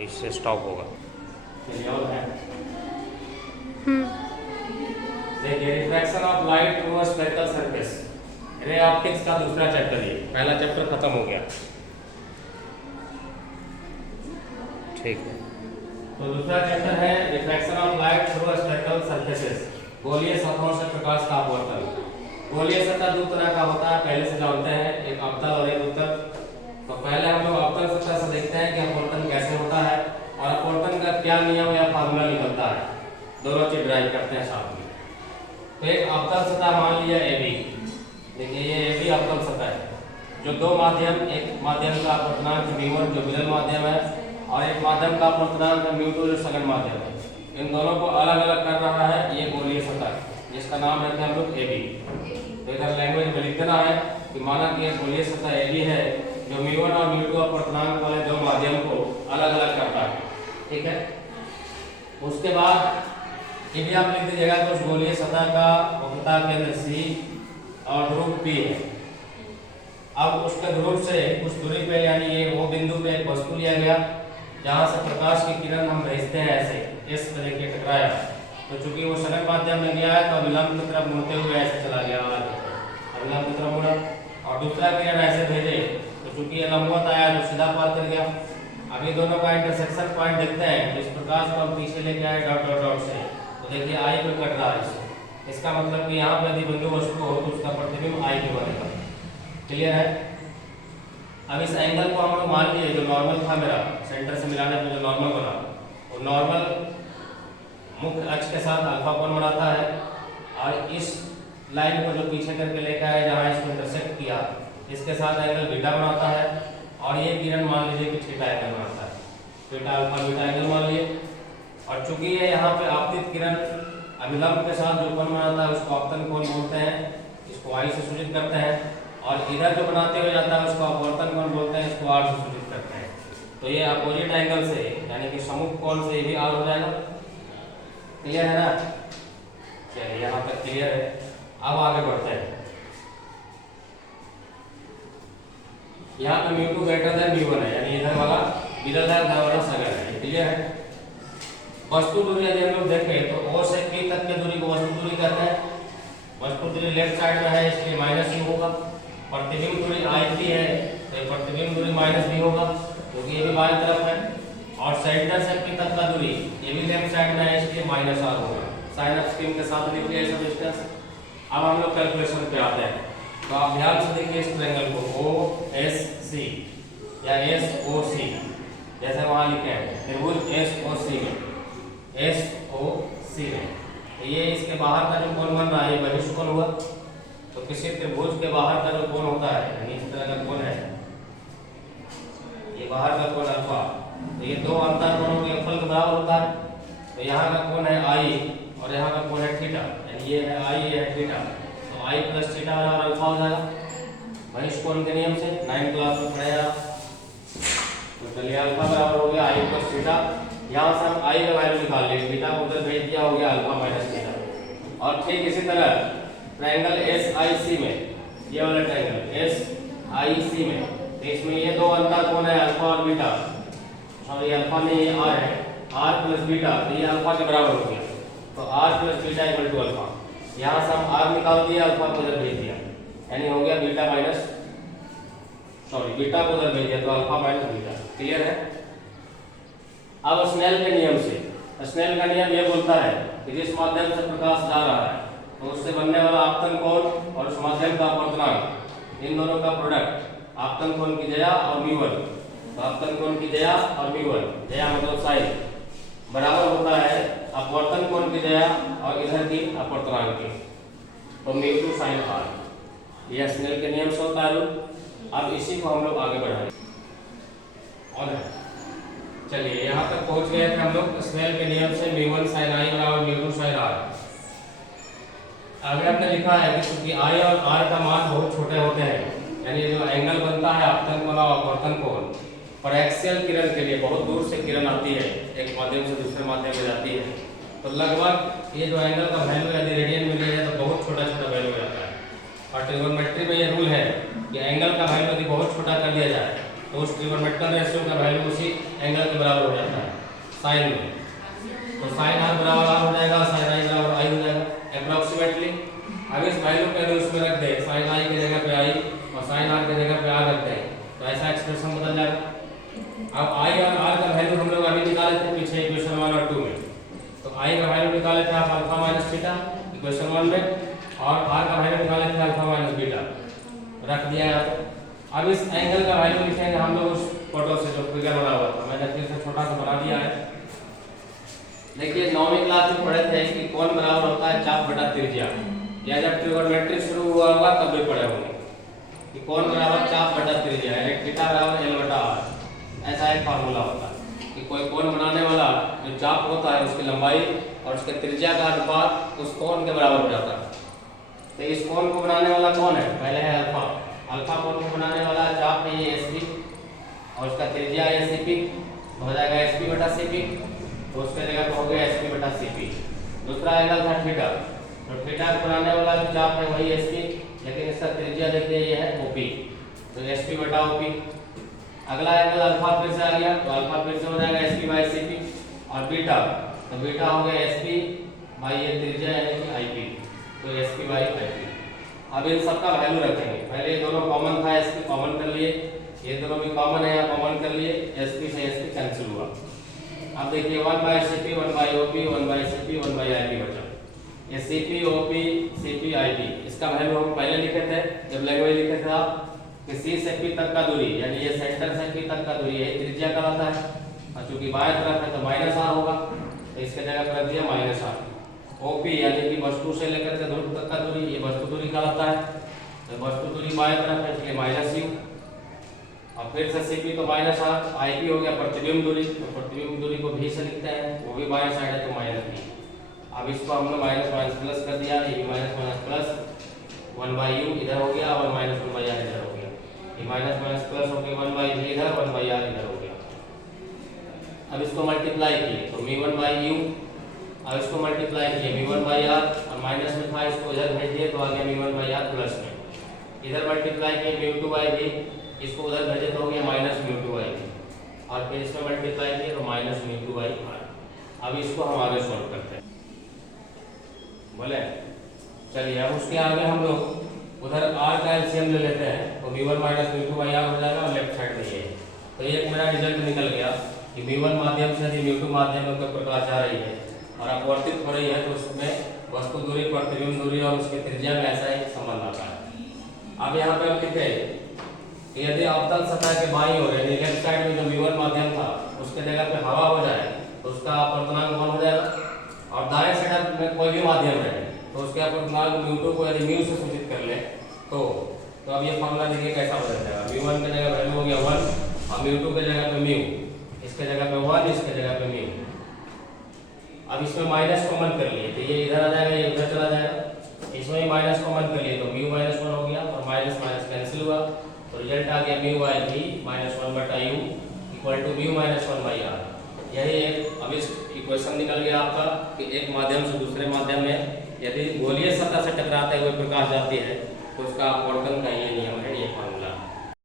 इससे स्टॉप होगा। देखिए refraction of light through a spherical surface, ray optics का दूसरा चैप्टर, ये पहला चैप्टर खत्म हो गया। ठीक है, तो दूसरा चैप्टर है refraction of light through a spherical surfaces, गोलीय सतहों से प्रकाश का अपवर्तन। गोलीय सतह दो तरह का होता है, पहले से जानते हैं, एक अवतल और एक उत्तल। तो पहले हम लोग अवतल सतह से देखते हैं कि अपवर्तन कैसे होता है और अपवर्तन का क्या नियम या फार्मूला निकलता है, दोनों चीज ड्राइव करते हैं साथ में। तो एक अवतल सतह मान लिया AB, देखिए ये AB अवतल सतह है, जो दो माध्यम, एक माध्यम का अपवर्तनांक μ1 जो मिलन माध्यम है और एक माध्यम का अपवर्तनांक μ2 जो सघन माध्यम है, इन दोनों को अलग अलग कर रहा है ये गोलीय सतह, जिसका नाम रखते हैं हम लोग AB। तो इधर लैंग्वेज में लिख देना है कि माना कि यह गोलीय सतह AB है जो μ1 और μ2 अपवर्तनांक वाले दो माध्यम को अलग अलग करता है, ठीक है। उसके बाद ये भी आप लिख दीजिएगा कि उस गोलीय सतह का वक्रता केंद्र C और ध्रुव P है। अब उसके ध्रुव से कुछ दूरी पे, यानी ये वो बिंदु पे एक वस्तु लिया गया जहां से प्रकाश की किरण हम भेजते हैं, ऐसे इस तरह के टकराया, तो चूंकि वो सघन माध्यम में गया है तो अभिलंब की तरफ मुड़ते हुए ऐसे चला गया, अभिलंब की तरफ मुड़ा, और दूसरा किरण ऐसे भेजे तो चूंकि ये लंबवत आया तो सीधा पार कर गया। अभी दोनों का इंटरसेक्शन पॉइंट देखते हैं, जिस प्रकाश को हम पीछे लेके आए डॉट डॉट डॉट से, तो देखिए आई पे कट रहा है इससे, इसका मतलब कि यहाँ पे यदि बिंदु वस्तु हो तो उसका प्रतिबिंब आई पे बनेगा। क्लियर है। अब इस एंगल को हम लोग मान लिए, जो नॉर्मल था मेरा सेंटर से मिलाने पे जो नॉर्मल बना, वो नॉर्मल मुख्य अक्ष के साथ अल्फा कोण बनाता है, और इस लाइन को जो पीछे करके लेकर आए जहाँ इसको इंटरसेक्ट किया, इसके साथ एंगल बीटा बनाता है, और ये किरण मान लीजिए कि थीटा एंगल बनाता है, थीटा अल्फा बीटा एंगल मान लिए। और चूंकि ये यहाँ पे आपतित किरण अभिलंब के साथ जो कोण बनाता है उसको आपतन कोण बोलते हैं, इसको आई से सूचित करते हैं, और इधर जो बनाते हुए जाता है उसको अपवर्तन कोण बोलते हैं, इसको आर से सूचित करते हैं। तो ये अपोजिट एंगल से, यानी कि सम्मुख कोण से भी आर हो जाएगा। क्लियर है ना। चलिए यहाँ तक क्लियर है। अब आगे बढ़ते हैं। यहाँ पे μ2 ग्रेटर देन μ1 है, यानी इधर वाला मिडल है, उधर वाला सघन है। क्लियर है। वस्तु दूरी यदि हम लोग देखें तो O से P तक की दूरी को वस्तु दूरी कहते हैं। वस्तु दूरी लेफ्ट साइड में है इसलिए माइनस ही होगा। प्रतिबिंब दूरी IP है तो प्रतिबिंब दूरी माइनस भी होगा, क्योंकि ये भी बाईं तरफ है। और सेंटर से P तक का दूरी ये भी लेफ्ट साइड में है इसलिए माइनस R होगा। साइन ऑफ स्क्रीन के साथ लिख लिया सब डिस्टेंस। अब हम लोग कैलकुलेशन पे आते हैं, तो आप ध्यान से देखिए इस ट्रायंगल को OSC या SOC, जैसे वहां लिखे हैं त्रिभुज SOC में, SOC में, तो ये इसके बाहर का जो कोण बन रहा है ये बहिष्ठ कोण हुआ। तो किसी त्रिभुज के बाहर का जो कोण होता है, यानी इस तरह का कोण है, ये बाहर का कोण अल्फा, तो ये दो अंतर कोणों के योगफल के बराबर होता है। तो यहाँ का कोण है I और यहाँ का कोण है थीटा, यानी ये है I, ये है थीटा, तो I प्लस थीटा बराबर अल्फा हो जाएगा बहिष्ठ कोण के नियम से, 9 क्लास में पढ़े आप। तो चलिए अल्फा बराबर हो गया I प्लस थीटा, यहाँ से हम I का वैल्यू निकाल लिए, थीटा को उधर भेज दिया, हो गया अल्फा माइनस थीटा। और ठीक इसी तरह ट्रायंगल SIC में, ये वाला ट्रायंगल SIC में, तो इसमें ये दो अंतर कोण है अल्फा और बीटा, सॉरी अल्फा नहीं ये R है, R प्लस बीटा, तो ये अल्फा के बराबर हो गया। तो R plus beta equal to alpha, यहाँ से हम R निकाल दिया, अल्फा को उधर भेज दिया, यानी हो गया बीटा माइनस, सॉरी बीटा को उधर भेज दिया तो अल्फा माइनस बीटा। क्लियर है। अब स्नेल के नियम से, स्नेल का नियम ये बोलता है कि जिस माध्यम से प्रकाश जा रहा है तो उससे बनने वाला आपतन कोण और उस माध्यम का अपवर्तनांक, इन दोनों का प्रोडक्ट आपतन कोण की जया और μ1, तो आपतन कोण की जया और μ1, जया मतलब साइन, बराबर होता है अपवर्तन कोण की जया और इधर की अपवर्तनांक की, तो μ2 sin r। यह स्नेल के नियम से होता है। अब इसी को हम लोग आगे बढ़ाएंगे। और चलिए यहाँ तक पहुँच गए थे हम लोग स्नेल के नियम से μ1 sin i बराबर μ2 sin r। आगे हमने लिखा है कि क्योंकि I और R का मान बहुत छोटे होते हैं, यानी जो एंगल बनता है आपतन कोण और अपवर्तन कोण, पर एक्सियल किरण के लिए बहुत दूर से किरण आती है, एक माध्यम से दूसरे माध्यम में जाती है, तो लगभग ये जो एंगल का वैल्यू यदि रेडियन में लिया जाए तो बहुत छोटा छोटा वैल्यू हो जाता है। और ट्रिगोनोमेट्री में ये रूल है कि एंगल का वैल्यू यदि बहुत छोटा कर दिया जाए तो उस ट्रिगोनोमेट्रिकल रेशियो का वैल्यू उसी एंगल के बराबर हो जाता है साइन में। तो साइन आर बराबर आर हो जाएगा, साइन आई बराबर आई हो जाएगा अप्रोक्सीमेटली। अब इस वैल्यू को अगर उसमें रख दे, साइन आई की जगह पे आई और साइन आर की जगह पे आर रख दे, तो ऐसा एक्सप्रेशन बदल जाएगा। अब आई और आर का वैल्यू हम लोग अभी निकाले थे पीछे इक्वेशन 1 और 2 में। तो आई का वैल्यू निकाले थे आप अल्फा माइनस थीटा इक्वेशन 1 में, और आर का वैल्यू निकाले थे अल्फा माइनस बीटा, रख दिया यहाँ पे। अब इस एंगल का वैल्यू लिखेंगे हम लोग उस फोटो से जो फिगर बना हुआ था, मैंने फिर से छोटा सा बना दिया है। देखिए 9वीं क्लास में पढ़े थे कि कोण बराबर होता है चाप बटा त्रिज्या, या जब ट्रिगोनोमेट्री शुरू हुआ होगा तब भी पढ़े होंगे कि कोण बराबर चाप बटा त्रिज्या यानी थीटा बराबर एल बटा आर। ऐसा एक फार्मूला होता है कि कोई कोण बनाने वाला जो चाप होता है उसकी लंबाई और उसके त्रिज्या का अनुपात उस कोण के बराबर हो जाता है। तो इस कोण को बनाने वाला कौन है? पहले है अल्फा। अल्फा कोण को बनाने वाला चाप है ये एसपी और उसका त्रिज्या है सीपी, तो हो जाएगा एसपी बटा सीपी, तो उसके जगह पे हो गया एसपी बटा सीपी। दूसरा एंगल था थीटा, तो थीटा को बनाने वाला जो चाप है वही एसपी, लेकिन इसका त्रिज्या देखिए ये है ओपी, तो एसपी बटा ओपी। अगला एंगल अल्फा फिर से आ गया, तो अल्फा फिर से हो जाएगा एसपी बाई सीपी, और बीटा तो बीटा हो गया एसपी बाई ये त्रिज्या यानी कि आईपी, तो एसपी बाई आईपी। अब इन सबका वैल्यू रखेंगे। पहले ये दोनों कॉमन था, एसपी कॉमन कर लिए, ये दोनों भी कॉमन है, यहाँ कॉमन कर लिए, एसपी से एसपी कैंसिल हुआ। अब देखिए 1 by CP 1 by OP 1 by CP 1 by IP बचा। ये सीपी ओपी सीपी आईपी इसका वैल्यू हम पहले लिखे थे जब लैंग्वेज लिखे थे आप कि सी से पी तक का दूरी यानी ये सेंटर से पी तक का दूरी है त्रिज्या कहलाता है, और चूंकि बाएं तरफ है तो माइनस आर होगा, तो इसके जगह पर रख दिया माइनस आर। ओपी यानी कि वस्तु से लेकर के ध्रुव तक का दूरी, ये वस्तु दूरी कहलाता है, तो वस्तु दूरी बाएं तरफ है इसलिए माइनस यू, और फिर से सीपी तो माइनस आर। आईपी हो गया प्रतिबिंब दूरी, तो प्रतिबिंब दूरी को भी से लिखते हैं, वो भी बाएं साइड है तो माइनस बी। अब इसको हमने माइनस माइनस प्लस कर दिया, ये भी minus minus plus 1 by you इधर हो गया और माइनस 1 बाई आर इधर हो गया, ये माइनस माइनस प्लस हो गया 1 बाई वी इधर 1 बाई आर इधर हो गया। अब इसको मल्टीप्लाई किए तो मी 1 बाई यू, अब इसको मल्टीप्लाई किए मी 1 बाई आर, और माइनस में था इसको इधर भेज दिए तो आ गया मी 1 बाई आर प्लस में, इधर मल्टीप्लाई किए मी 2 बाई वी, इसको उधर भेजे तो हो गया माइनस म्यू 2 बाई वी, और फिर इसमें मल्टीप्लाई किए तो माइनस म्यू 2 बाई आर। अब इसको हम आगे सॉल्व करते हैं, बोले चलिए। अब उसके आगे हम लोग उधर आर का एलसीएम ले लेते हैं, तो v1 minus v2 by are हो जाएगा, और लेफ्ट साइड में ये तो एक मेरा रिजल्ट निकल गया कि v1 माध्यम से यदि v2 माध्यम में कोई प्रकाश आ रही है और अपवर्तित हो रही है तो उसमें वस्तु दूरी प्रतिबिंब दूरी और उसके त्रिज्या में ऐसा ही संबंध आता है। अब यहाँ पे हम लिखे कि यदि अवतल सतह के बाईं ओर यानी लेफ्ट साइड में जो v1 माध्यम था उसके जगह पे हवा हो जाए तो उसका अपवर्तनांक 1 हो जाएगा, और दाएं साइड में कोई भी माध्यम रहे तो उसके अपवर्तनांक म्यू2 को यदि म्यू से सूचित कर ले तो अब ये फॉर्मूला देखिए कैसा बदल जाएगा। म्यू1 की जगह वैल्यू हो गया 1 और म्यू2 की जगह पे म्यू, इसके जगह पे 1 इसके जगह पे म्यू। अब इसमें माइनस कॉमन कर लिए तो ये इधर आ जाएगा, ये उधर चला जाएगा, इसमें भी माइनस कॉमन कर लिए तो म्यू माइनस 1 हो गया और माइनस माइनस कैंसिल हुआ, तो रिजल्ट आ गया म्यू बाई वी माइनस 1 बटा U equal to mu minus 1 by R. यही एक अब इस इक्वेशन निकल गया आपका कि एक माध्यम से दूसरे माध्यम में यदि गोलीय सतह से टकराते हुए प्रकाश जाती है तो उसका अपवर्तन का ये नियम है, ये